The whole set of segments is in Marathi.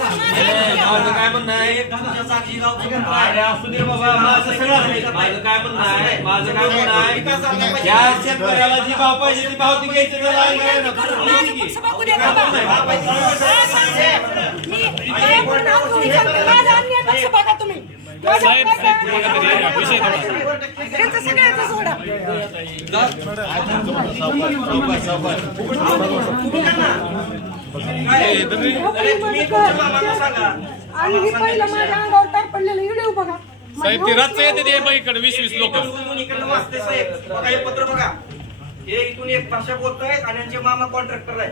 माझं काय म्हणणं आहे असू दे बाबा, माझं सगळं आहे. माझं काय म्हणणं आहे, माझं काय म्हणणं आहे, या शेतकऱ्याला जी भाव पाहिजे ती भाव ती घ्यायची त्याला आहे काय नको. आणि पहिलं माझ्या अंगावर तार पडलेलं व्हिडिओ बघा साहेब ते रातचं येते ते बाईकडे 20-20 लोक. वाचते साहेब बघा, हे पत्र बघा. हे इथून एक भाषा बोलतायत आणि यांचे मामा कॉन्ट्रॅक्टर आहे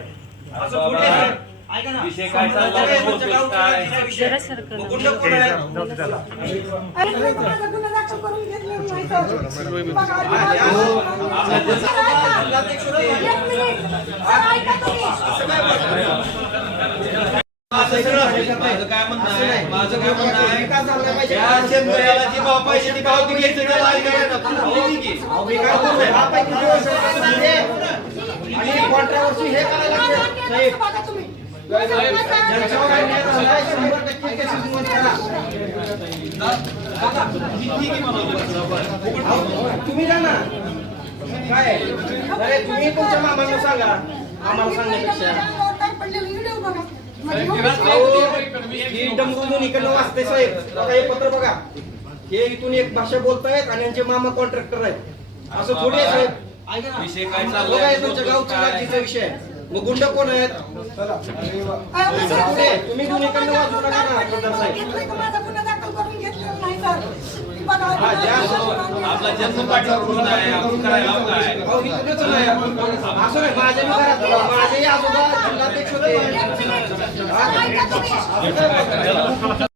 असं थोडी आहे साहेब. ऐका ना, विषय काय चालला आहे, बोलतोय काय? विषय मग गुंड कोण आहे? अरे माझा गुन्हा दाखल करून घेतलेला नाही सर. बघा, एक मिनिट सर, ऐका तुम्ही. माझं काय म्हणणं आहे, माझं काय म्हणणं आहे, या शेतकऱ्याला जी भाव पाहिजे ती भाव ती घ्यायची त्याला आहे काय नको. आणि कॉन्ट्रॅक्टरची हे करायला लागले साहेब. बघा तुम्ही ज्यांच्यावर अन्याय झालाय 100% केसेस नोंद करा. तुम्ही जा ना, काय अरे तुम्ही तुमच्या मामांना सांगा, आम्हाला सांगण्यापेक्षा. तार पडलेलं व्हिडिओ बघा. ही डमरुन इकडनं वाचते साहेब. बघा हे पत्र बघा. हे इथून एक भाषा बोलतायत आणि यांचे मामा कॉन्ट्रॅक्टर आहेत असं थोडी आहे साहेब. ऐका ना, विषय काय बघा चाललाय, हे तुमच्या गावच्या जातीचा विषय आहे. मग गुंड कोण आहेत? तुम्ही गुन्हेकडनं वाचू नका ना प्रधान साहेब. माझा गुन्हा दाखल करून घेतलेला नाही सर. बघा आपला जन्म पाठवून आहे, आपण करायला काय? अहो, इथूनच नाही आपण. असं नाही, माझ्या बी घरात माझेही आजोबा जिल्हाध्यक्ष होते. ऐका तुम्ही.